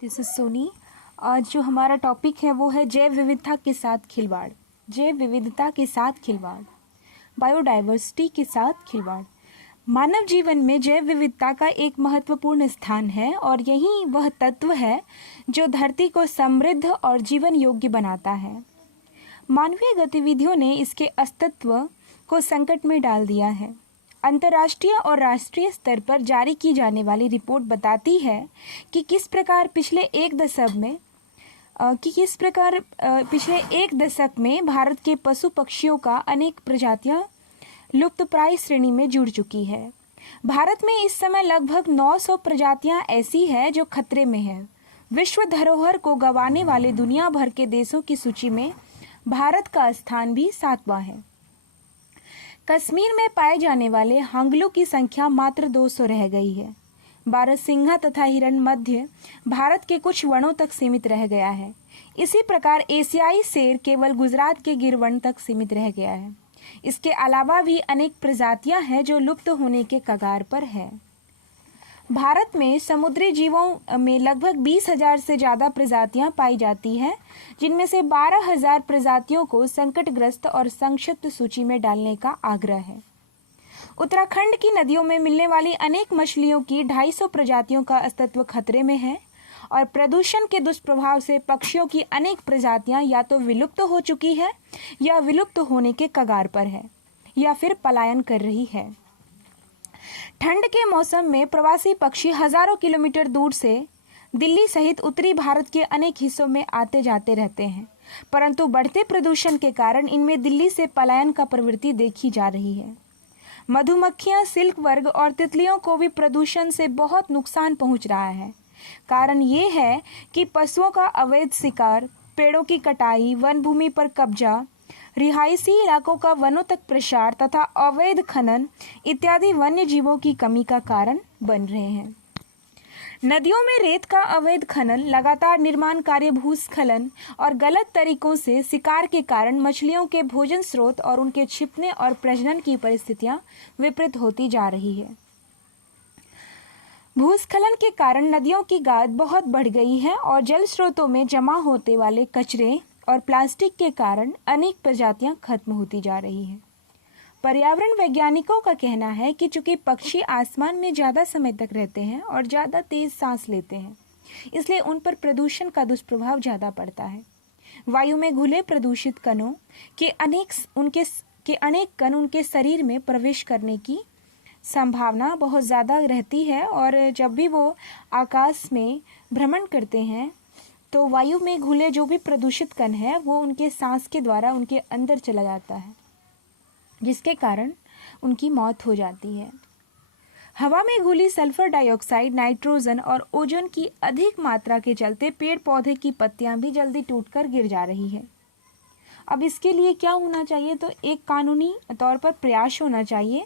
This is Soni. आज जो हमारा टॉपिक है वो है जैव विविधता के साथ खिलवाड़। जैव विविधता के साथ खिलवाड़, बायोडाइवर्सिटी के साथ खिलवाड़। मानव जीवन में जैव विविधता का एक महत्वपूर्ण स्थान है और यही वह तत्व है जो धरती को समृद्ध और जीवन योग्य बनाता है। मानवीय गतिविधियों ने इसके अस्तित्व को संकट में डाल दिया है। अंतर्राष्ट्रीय और राष्ट्रीय स्तर पर जारी की जाने वाली रिपोर्ट बताती है कि किस प्रकार पिछले एक दशक में भारत के पशु पक्षियों का अनेक प्रजातियां लुप्तप्राय श्रेणी में जुड़ चुकी है। भारत में इस समय लगभग 900 प्रजातियां ऐसी है जो खतरे में है। विश्व धरोहर को गंवाने वाले दुनिया भर के देशों की सूची में भारत का स्थान भी 7वां है। कश्मीर में पाए जाने वाले हांगलू की संख्या मात्र 200 रह गई है। बारहसिंघा तथा हिरण मध्य भारत के कुछ वनों तक सीमित रह गया है। इसी प्रकार एशियाई शेर केवल गुजरात के गिर वन तक सीमित रह गया है। इसके अलावा भी अनेक प्रजातियां हैं जो लुप्त होने के कगार पर है। भारत में समुद्री जीवों में लगभग 20,000 से ज़्यादा प्रजातियां पाई जाती हैं, जिनमें से 12,000 प्रजातियों को संकटग्रस्त और संक्षिप्त सूची में डालने का आग्रह है। उत्तराखंड की नदियों में मिलने वाली अनेक मछलियों की 250 प्रजातियों का अस्तित्व खतरे में है और प्रदूषण के दुष्प्रभाव से पक्षियों की अनेक प्रजातियां या तो विलुप्त हो चुकी है या विलुप्त होने के कगार पर है या फिर पलायन कर रही है। ठंड के मौसम में प्रवासी पक्षी हजारों किलोमीटर दूर से दिल्ली सहित उत्तरी भारत के अनेक हिस्सों में आते जाते रहते हैं, परंतु बढ़ते प्रदूषण के कारण इनमें दिल्ली से पलायन का प्रवृत्ति देखी जा रही है। मधुमक्खियां, सिल्क वर्ग और तितलियों को भी प्रदूषण से बहुत नुकसान पहुंच रहा है। कारण ये है कि पशुओं का अवैध शिकार, पेड़ों की कटाई, वन भूमि पर कब्जा, रिहायशी इलाकों का वनों तक प्रसार तथा अवैध खनन इत्यादि वन्य जीवों की कमी का कारण बन रहे हैं। नदियों में रेत का अवैध खनन, लगातार निर्माण कार्य, भूस्खलन और गलत तरीकों से शिकार के कारण मछलियों के भोजन स्रोत और उनके छिपने और प्रजनन की परिस्थितियां विपरीत होती जा रही है। भूस्खलन के कारण नदियों की गाद बहुत बढ़ गई है और जल स्रोतों में जमा होते वाले कचरे और प्लास्टिक के कारण अनेक प्रजातियां खत्म होती जा रही हैं। पर्यावरण वैज्ञानिकों का कहना है कि चूंकि पक्षी आसमान में ज़्यादा समय तक रहते हैं और ज़्यादा तेज सांस लेते हैं, इसलिए उन पर प्रदूषण का दुष्प्रभाव ज़्यादा पड़ता है। वायु में घुले प्रदूषित कणों के अनेक कण उनके शरीर में प्रवेश करने की संभावना बहुत ज़्यादा रहती है और जब भी वो आकाश में भ्रमण करते हैं तो वायु में घुले जो भी प्रदूषित कण है वो उनके सांस के द्वारा उनके अंदर चला जाता है, जिसके कारण उनकी मौत हो जाती है। हवा में घुली सल्फर डाइऑक्साइड, नाइट्रोजन और ओजोन की अधिक मात्रा के चलते पेड़ पौधे की पत्तियां भी जल्दी टूटकर गिर जा रही है। अब इसके लिए क्या होना चाहिए? तो एक कानूनी तौर पर प्रयास होना चाहिए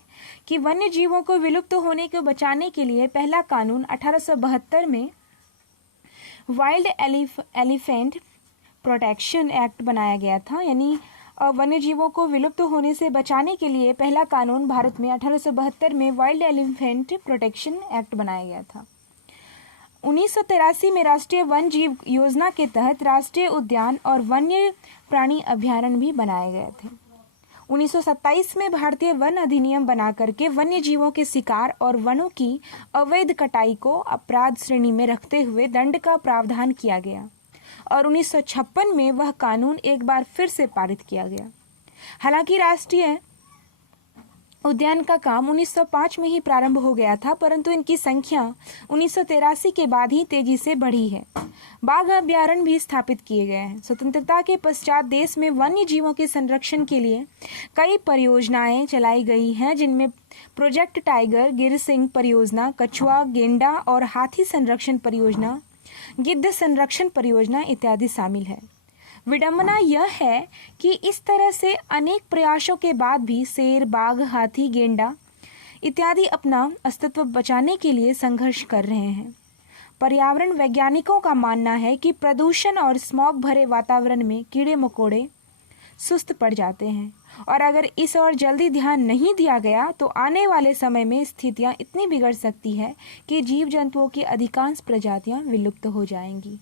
कि वन्य जीवों को विलुप्त होने को बचाने के लिए पहला कानून 1872 में वाइल्ड एलिफेंट प्रोटेक्शन एक्ट बनाया गया था। यानी वन्य जीवों को विलुप्त होने से बचाने के लिए पहला कानून भारत में 1872 में वाइल्ड एलिफेंट प्रोटेक्शन एक्ट बनाया गया था। 1983 में राष्ट्रीय वन जीव योजना के तहत राष्ट्रीय उद्यान और वन्य प्राणी अभयारण्य भी बनाए गए थे। 1927 में भारतीय वन अधिनियम बना करके वन्य जीवों के शिकार और वनों की अवैध कटाई को अपराध श्रेणी में रखते हुए दंड का प्रावधान किया गया और 1956 में वह कानून एक बार फिर से पारित किया गया। हालांकि राष्ट्रीय उद्यान का काम 1905 में ही प्रारंभ हो गया था, परंतु इनकी संख्या 1983 के बाद ही तेजी से बढ़ी है। बाघ अभयारण्य भी स्थापित किए गए हैं। स्वतंत्रता के पश्चात देश में वन्य जीवों के संरक्षण के लिए कई परियोजनाएं चलाई गई हैं, जिनमें प्रोजेक्ट टाइगर, गिर सिंह परियोजना, कछुआ, गेंडा और हाथी संरक्षण परियोजना, गिद्ध संरक्षण परियोजना इत्यादि शामिल है। विडंबना यह है कि इस तरह से अनेक प्रयासों के बाद भी शेर, बाघ, हाथी, गेंडा इत्यादि अपना अस्तित्व बचाने के लिए संघर्ष कर रहे हैं। पर्यावरण वैज्ञानिकों का मानना है कि प्रदूषण और स्मॉग भरे वातावरण में कीड़े मकोड़े सुस्त पड़ जाते हैं और अगर इस ओर जल्दी ध्यान नहीं दिया गया तो आने वाले समय में स्थितियां इतनी बिगड़ सकती है कि जीव जंतुओं की अधिकांश प्रजातियां विलुप्त हो जाएंगी।